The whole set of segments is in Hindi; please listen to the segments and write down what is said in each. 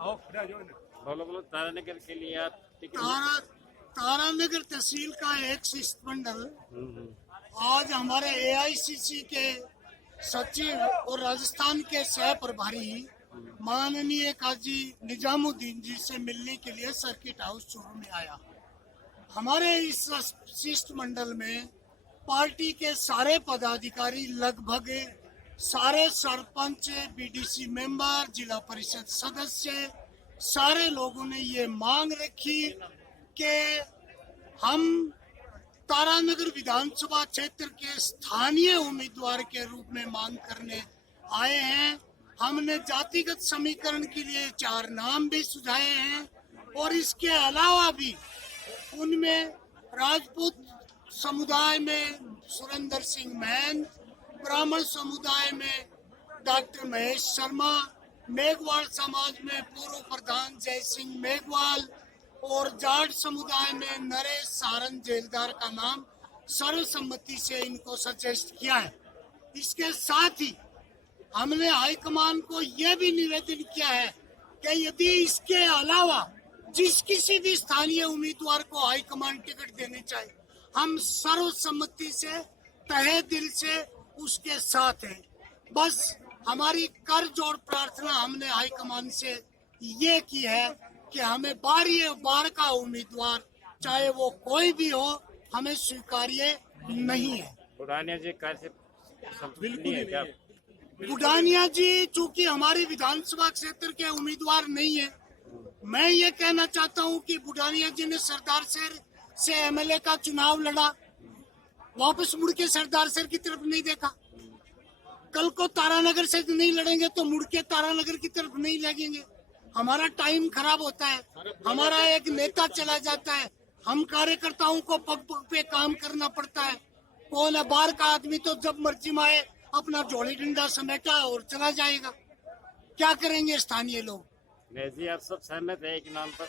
बोलो बोलो। तारानगर के लिए आप तारानगर तहसील का एक शिष्टमंडल आज हमारे एआईसीसी के सचिव और राजस्थान के सह प्रभारी माननीय काजी निजामुद्दीन जी से मिलने के लिए सर्किट हाउस चूरू में आया। हमारे इस शिष्टमंडल में पार्टी के सारे पदाधिकारी, लगभग सारे सरपंच, बीडीसी मेंबर, जिला परिषद सदस्य, सारे लोगों ने ये मांग रखी कि हम तारानगर विधानसभा क्षेत्र के स्थानीय उम्मीदवार के रूप में मांग करने आए हैं। हमने जातिगत समीकरण के लिए 4 नाम भी सुझाए हैं और इसके अलावा भी उनमें राजपूत समुदाय में सुरेंद्र सिंह मैन, ब्राह्मण समुदाय में डॉक्टर महेश शर्मा, मेघवाल समाज में पूर्व प्रधान जय सिंह मेघवाल और जाट समुदाय में नरेश सारंग जेलदार का नाम सर्वसम्मति से इनको सजेस्ट किया है। इसके साथ ही हमने हाईकमान को यह भी निवेदन किया है कि यदि इसके अलावा जिस किसी भी स्थानीय उम्मीदवार को हाईकमान टिकट देने चाहिए, हम सर्वसम्मति से तहे दिल से उसके साथ हैं। बस हमारी कर जोड़ प्रार्थना हमने हाईकमान से ये की है कि हमें बार का उम्मीदवार चाहे वो कोई भी हो हमें स्वीकार्य नहीं है। बुढ़ानिया जी कैसे बिल्कुल है क्या? बुढ़ानिया जी चूंकि हमारी विधानसभा क्षेत्र के उम्मीदवार नहीं है, मैं ये कहना चाहता हूँ कि बुढ़ानिया जी ने सरदार शहर से एमएलए का चुनाव लड़ा, वापस मुड़ के सरदार शहर की तरफ नहीं देखा। कल को तारानगर से नहीं लड़ेंगे तो मुड़ के तारानगर की तरफ नहीं लगेंगे। हमारा टाइम खराब होता है, हमारा एक नेता चला जाता है, हम कार्यकर्ताओं को पग पग पे काम करना पड़ता है। कौन है बाहर का आदमी तो जब मर्जी में आए अपना झोली डंडा समेटा और चला जाएगा। क्या करेंगे स्थानीय लोग? जी आप सब सहमत है एक नाम पर?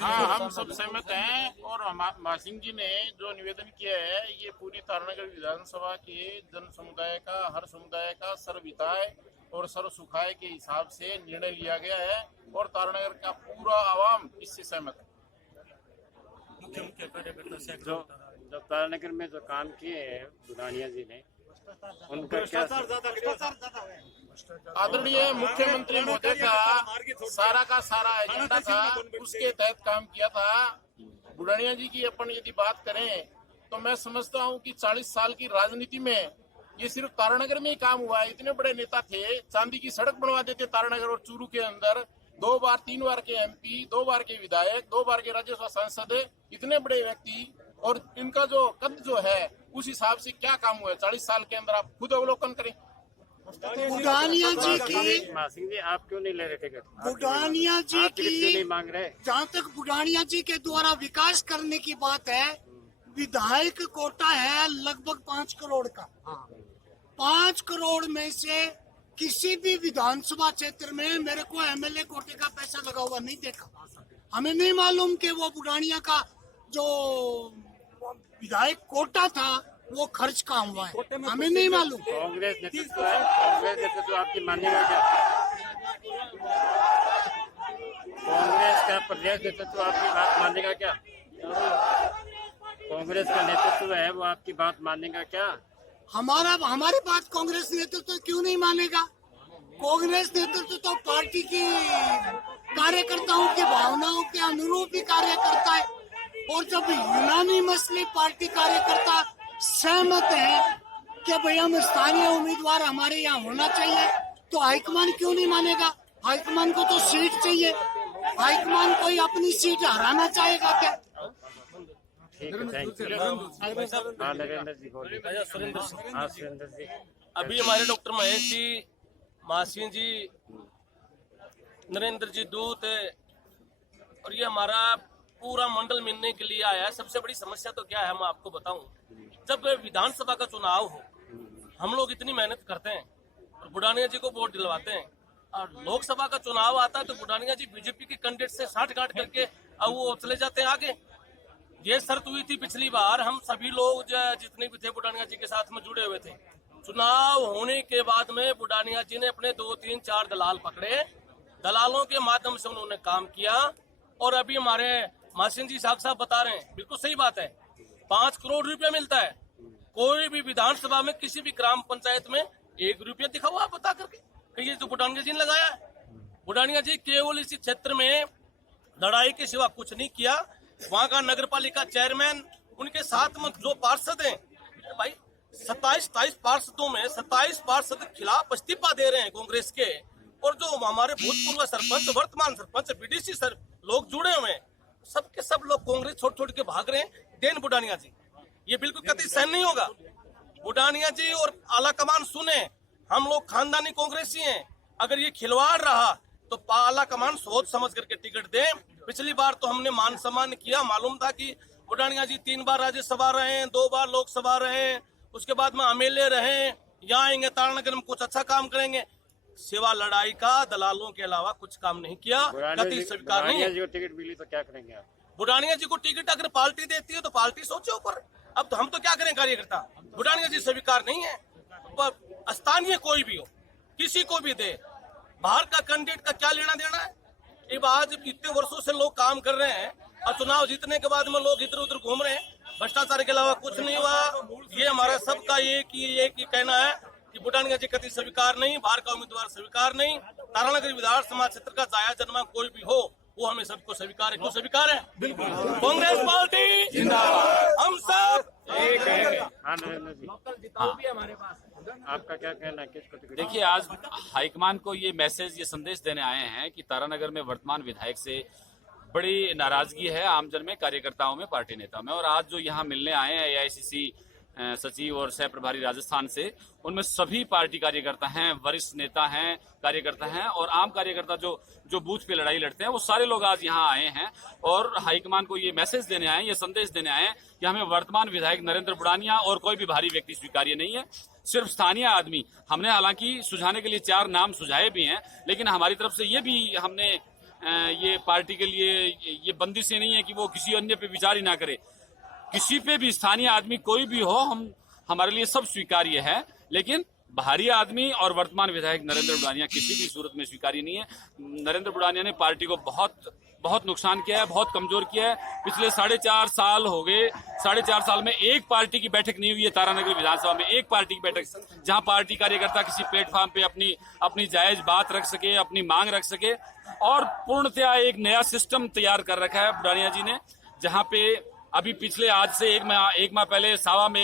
हाँ, हम सब सहमत हैं। और मासिंह जी ने जो निवेदन किया है ये पूरी तारानगर विधानसभा के जन समुदाय का, हर समुदाय का सर्वहिताय और सर्व सुखाय के हिसाब से निर्णय लिया गया है और तारानगर का पूरा आवाम इससे सहमत है। जो तारानगर में जो काम किए हैं बुढ़ानिया जी ने, उनका क्या? आदरणीय मुख्यमंत्री महोदय का सारा एजेंडा था, उसके तहत काम किया था। बुढ़ानिया जी की अपन यदि बात करें तो मैं समझता हूं कि 40 साल की राजनीति में ये सिर्फ तारानगर में ही काम हुआ है। इतने बड़े नेता थे, चांदी की सड़क बनवा देते तारानगर और चूरू के अंदर। 2 बार 3 बार के एमपी, 2 बार के विधायक, 2 बार के राज्यसभा सांसद, इतने बड़े व्यक्ति और इनका जो कद जो है उस हिसाब से क्या काम हुआ है 40 साल के अंदर, आप खुद अवलोकन करें। बुढ़ानिया जी की मासिंह जी आप क्यों नहीं ले रहे टिकट? बुढ़ानिया जी की नहीं मांग रहे? जहाँ तक बुढ़ानिया जी के द्वारा विकास करने की बात है, विधायक कोटा है लगभग 5 करोड़ का। 5 करोड़ में से किसी भी विधानसभा क्षेत्र में मेरे को एमएलए कोटे का पैसा लगा हुआ नहीं देखा। हमें नहीं मालूम कि वो बुढ़ानिया का जो विधायक कोटा था वो खर्च कहाँ हुआ है, हमें नहीं मालूम। कांग्रेस नेतृत्व है, कांग्रेस नेतृत्व आपकी मानेगा क्या? कांग्रेस का प्रदेश नेतृत्व आपकी बात मानेगा क्या? कांग्रेस का नेतृत्व है वो आपकी बात मानेगा क्या? हमारी बात कांग्रेस नेतृत्व क्यों नहीं मानेगा? कांग्रेस नेतृत्व तो पार्टी की कार्यकर्ताओं की भावनाओं के अनुरूप ही कार्य करता है और जब यूनानिमसली पार्टी कार्यकर्ता सहमत है कि भाई हम स्थानीय उम्मीदवार हमारे यहाँ होना चाहिए तो हाईकमान क्यों नहीं मानेगा? हाईकमान को तो सीट चाहिए, हाईकमान कोई अपनी सीट हराना चाहेगा क्या? ठीक है, थैंक यू। नरेंद्र जी बोलिए। सुरेंद्र जी, अभी हमारे डॉक्टर महेश जी, मासिंह जी, नरेंद्र जी दूत और ये हमारा पूरा मंडल मिलने के लिए आया है। सबसे बड़ी समस्या तो क्या है मैं आपको बताऊं, जब विधानसभा का चुनाव हो हम लोग इतनी मेहनत करते हैं और बुढ़ानिया जी को वोट दिलवाते हैं और लोकसभा का चुनाव आता है तो बुढ़ानिया जी बीजेपी के कैंडिडेट से साठगांठ करके अब वो चले जाते हैं आगे। ये शर्त हुई थी पिछली बार, हम सभी लोग जितने भी थे बुढ़ानिया जी के साथ में जुड़े हुए थे। चुनाव होने के बाद में बुढ़ानिया जी ने अपने 2 3 4 दलाल पकड़े दलालों के माध्यम से उन्होंने काम किया। और अभी हमारे मासिन जी साहब बता रहे हैं, बिल्कुल सही बात है, 5 करोड़ रुपया मिलता है। कोई भी विधानसभा में किसी भी ग्राम पंचायत में 1 रुपया दिखाओ आप बता करके कि ये जो बुढ़ानिया जी ने लगाया है। बुढ़ानिया जी केवल इसी क्षेत्र में लड़ाई के सिवा कुछ नहीं किया। वहाँ का नगर पालिका चेयरमैन, उनके साथ में जो पार्षद हैं, भाई 27 पार्षदों में 27 पार्षद खिलाफ इस्तीफा दे रहे हैं कांग्रेस के। और जो हमारे भूतपूर्व सरपंच, वर्तमान सरपंच, बीडीसी सर लोग जुड़े हुए हैं, सबके सब लोग कांग्रेस छोड़ के भाग रहे हैं। देन बुढ़ानिया जी, ये बिल्कुल कतई सहन नहीं होगा। बुढ़ानिया जी और आला कमान सुने, हम लोग खानदानी कांग्रेसी हैं। अगर ये खिलवाड़ रहा तो आला कमान सोच समझ करके टिकट दें। पिछली बार तो हमने मान सम्मान किया, मालूम था कि बुढ़ानिया जी 3 बार राज्यसभा रहे, 2 बार लोकसभा रहे, उसके बाद में एमएलए रहे, यहाँ आएंगे तारानगर में कुछ अच्छा काम करेंगे। सेवा लड़ाई का दलालों के अलावा कुछ काम नहीं किया। कतई स्वीकार नहीं है। टिकट मिली तो क्या करेंगे आप? बुढ़ानिया जी को टिकट अगर पार्टी देती है तो पार्टी सोचे ऊपर। अब तो हम तो क्या करें कार्यकर्ता, बुढ़ानिया जी स्वीकार नहीं है। स्थानीय कोई भी हो, किसी को भी दे, बाहर का कैंडिडेट का क्या लेना देना है। अब आज इतने वर्षों से लोग काम कर रहे हैं और चुनाव जीतने के बाद में लोग इधर उधर घूम रहे हैं, भ्रष्टाचार के अलावा कुछ नहीं हुआ। ये हमारा सबका एक ही कहना है कि बुढ़ानिया जी कतई स्वीकार नहीं, बाहर का उम्मीदवार स्वीकार नहीं। तारानगर विधानसभा क्षेत्र का जाया जन्मा कोई भी हो, वो हमें सबको स्वीकार है। क्यों स्वीकार है? बिल्कुल। कांग्रेस पार्टी जिंदाबाद, हम सब एक है। हाँ नरेंद्र जी, आपका क्या कहना है, किसको टिकट? देखिए, आज हाईकमान को ये मैसेज, ये संदेश देने आए हैं कि तारानगर में वर्तमान विधायक से बड़ी नाराजगी है आमजन में, कार्यकर्ताओं में, पार्टी नेता में। और आज जो यहाँ मिलने आए हैं एआईसीसी सचिव और सह प्रभारी राजस्थान से, उनमें सभी पार्टी कार्यकर्ता हैं, वरिष्ठ नेता हैं, कार्यकर्ता हैं और आम कार्यकर्ता जो बूथ पे लड़ाई लड़ते हैं, वो सारे लोग आज यहाँ आए हैं। और हाईकमान को ये मैसेज देने आए, ये संदेश देने आए कि हमें वर्तमान विधायक नरेंद्र बुढ़ानिया और कोई भी भारी व्यक्ति स्वीकार्य नहीं है, सिर्फ स्थानीय आदमी। हमने हालांकि सुझाने के लिए 4 नाम सुझाए भी हैं, लेकिन हमारी तरफ से ये भी हमने ये पार्टी के लिए ये बंदिशें नहीं है कि वो किसी अन्य पे विचार ही ना करे। किसी पे भी स्थानीय आदमी कोई भी हो, हमारे लिए सब स्वीकार्य है, लेकिन बाहरी आदमी और वर्तमान विधायक नरेंद्र बुढ़ानिया किसी भी सूरत में स्वीकार्य नहीं है। नरेंद्र बुढ़ानिया ने पार्टी को बहुत नुकसान किया है, बहुत कमजोर किया है। पिछले 4.5 साल हो गए, 4.5 साल में एक पार्टी की बैठक नहीं हुई है तारानगर विधानसभा में, एक पार्टी की बैठक जहां पार्टी कार्यकर्ता किसी प्लेटफॉर्म पे अपनी जायज बात रख सके, अपनी मांग रख सके। और पूर्णतया एक नया सिस्टम तैयार कर रखा है बुढ़ानिया जी ने, जहां पे अभी पिछले आज से एक माह पहले सावा में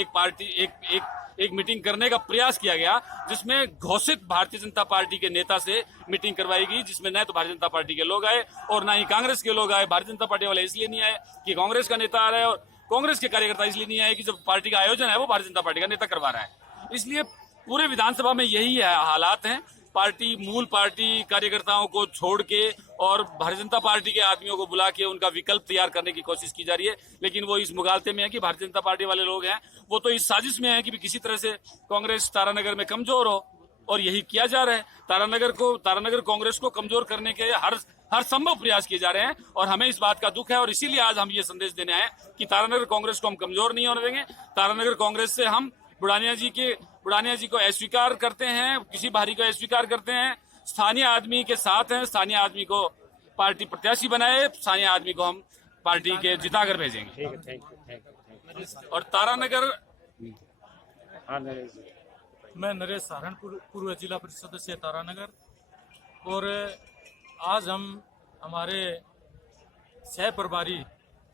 एक मीटिंग करने का प्रयास किया गया, जिसमें घोषित भारतीय जनता पार्टी के नेता से मीटिंग करवाई गई, जिसमें न तो भारतीय जनता पार्टी के लोग आए और न ही कांग्रेस के लोग आए। भारतीय जनता पार्टी वाले इसलिए नहीं आए कि कांग्रेस का नेता आ रहा है, और कांग्रेस के कार्यकर्ता इसलिए नहीं आए कि जब पार्टी का आयोजन है वो भारतीय जनता पार्टी का नेता करवा रहा है। इसलिए पूरे विधानसभा में यही हालात हैं। मूल पार्टी कार्यकर्ताओं को छोड़ के और भारतीय जनता पार्टी के आदमियों को बुला के उनका विकल्प तैयार करने की कोशिश की जा रही है, लेकिन वो इस मुगालते में है कि भारतीय जनता पार्टी वाले लोग हैं वो तो इस साजिश में है कि किसी तरह से कांग्रेस तारानगर में कमजोर हो, और यही किया जा रहा है। तारानगर कांग्रेस को कमजोर करने के हर संभव प्रयास किए जा रहे हैं, और हमें इस बात का दुख है। और इसीलिए आज हम ये संदेश देने आए कि तारानगर कांग्रेस को हम कमजोर नहीं होने देंगे। तारानगर कांग्रेस से हम बुढ़ानिया जी को अस्वीकार करते हैं, किसी बाहरी को अस्वीकार करते हैं, स्थानीय आदमी के साथ हैं। स्थानीय आदमी को पार्टी प्रत्याशी बनाए, स्थानीय आदमी को हम पार्टी के जिताकर भेजेंगे। और तारानगर, मैं नरेश सहारनपुर, पूर्व जिला परिषद सदस्य तारानगर। और आज हम हमारे सह प्रभारी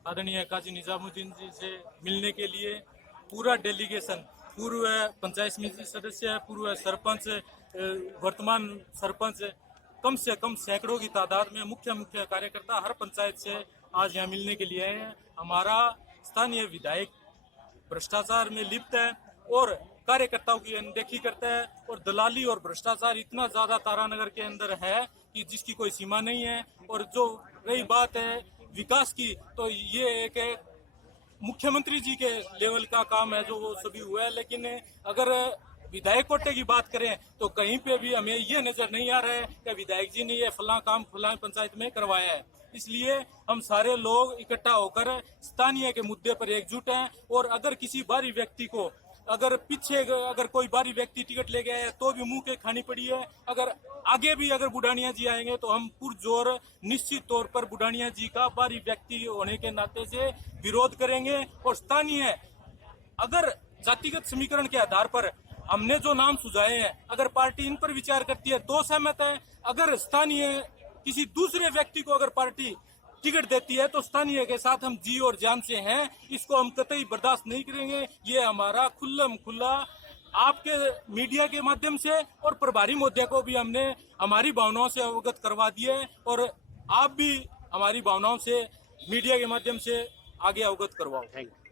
आदरणीय काजी निजामुद्दीन जी से मिलने के लिए पूरा डेलीगेशन, पूर्व पंचायत समिति सदस्य, पूर्व सरपंच, वर्तमान सरपंच, कम से कम सैकड़ों की तादाद में मुख्य कार्यकर्ता हर पंचायत से आज यहाँ मिलने के लिए आए हैं। हमारा स्थानीय विधायक भ्रष्टाचार में लिप्त है और कार्यकर्ताओं की अनदेखी करता है, और दलाली और भ्रष्टाचार इतना ज्यादा तारानगर के अंदर है कि जिसकी कोई सीमा नहीं है। और जो रही बात है विकास की, तो ये एक मुख्यमंत्री जी के लेवल का काम है जो वो सभी हुआ है, लेकिन अगर विधायक कोटे की बात करें तो कहीं पे भी हमें ये नजर नहीं आ रहा है कि विधायक जी ने ये फलां काम फलां पंचायत में करवाया है। इसलिए हम सारे लोग इकट्ठा होकर स्थानीय के मुद्दे पर एकजुट हैं, और अगर किसी बाहरी व्यक्ति को अगर पीछे अगर कोई बारी व्यक्ति टिकट ले गया है तो भी मुंह के खानी पड़ी है। अगर आगे भी अगर बुढ़ानिया जी आएंगे तो हम पुरजोर निश्चित तौर पर बुढ़ानिया जी का बारी व्यक्ति होने के नाते से विरोध करेंगे। और स्थानीय अगर जातिगत समीकरण के आधार पर हमने जो नाम सुझाए हैं, अगर पार्टी इन पर विचार करती है तो सहमत है। अगर स्थानीय किसी दूसरे व्यक्ति को अगर पार्टी टिकट देती है तो स्थानीय के साथ हम जी और जान से हैं, इसको हम कतई बर्दाश्त नहीं करेंगे। ये हमारा खुल्लम खुल्ला आपके मीडिया के माध्यम से और प्रभारी मोदी को भी हमने हमारी भावनाओं से अवगत करवा दिए और आप भी हमारी भावनाओं से मीडिया के माध्यम से आगे अवगत करवाओ। Thank you.